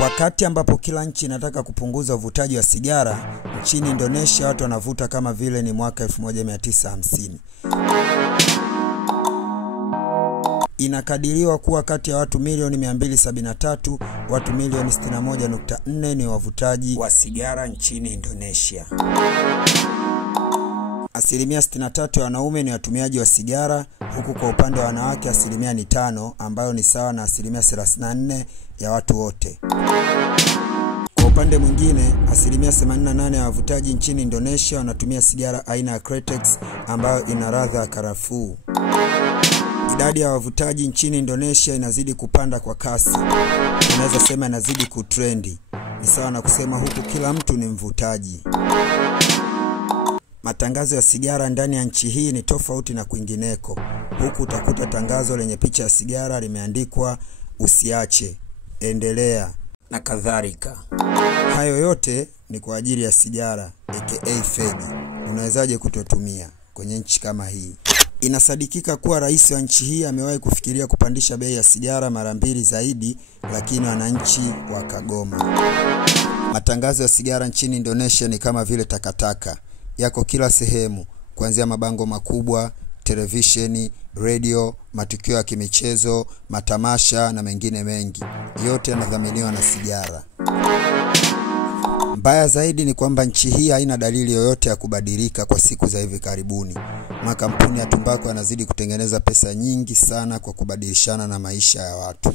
Wakati ambapo kila nchi inataka kupunguza uvutaji wa sigara, nchini Indonesia watu wanavuta kama vile ni mwaka 1950. Inakadiriwa kuwa kati ya watu milioni 273, watu milioni 61.4 ni wavutaji wa sigara nchini Indonesia. Asilimia 63 ya wanaume ni watumiaji wa sigara, huku kwa upande wa wanawake asilimia ni 5, ambayo ni sawa na asilimia 34 ya watu wote. Kwa upande mwingine, asilimia 88 ya wavutaji nchini Indonesia wanatumia sigara aina ya Kretex ambayo ina ladha ya karafuu. Idadi ya wavutaji nchini Indonesia inazidi kupanda kwa kasi. Unaweza sema inazidi kutrendi. Ni sawa na kusema huku kila mtu ni mvutaji. Matangazo ya sigara ndani ya nchi hii ni tofauti na kwingineko. Huku utakuta tangazo lenye picha ya sigara limeandikwa usiache, endelea na kadhalika. Hayo yote ni kwa ajili ya sigara aka fegi. Unawezaje kutotumia kwenye nchi kama hii? Inasadikika kuwa rais wa nchi hii amewahi kufikiria kupandisha bei ya sigara mara 2 zaidi, lakini wananchi wakagoma. Matangazo ya sigara nchini Indonesia ni kama vile takataka. Yako kila sehemu, kuanzia mabango makubwa, televisheni, radio, matukio ya kimichezo, matamasha na mengine mengi. Yote yanadhaminiwa na sigara. Mbaya zaidi ni kwamba nchi hii haina dalili yoyote ya kubadilika kwa siku za hivi karibuni. Makampuni ya tumbako yanazidi kutengeneza pesa nyingi sana kwa kubadilishana na maisha ya watu.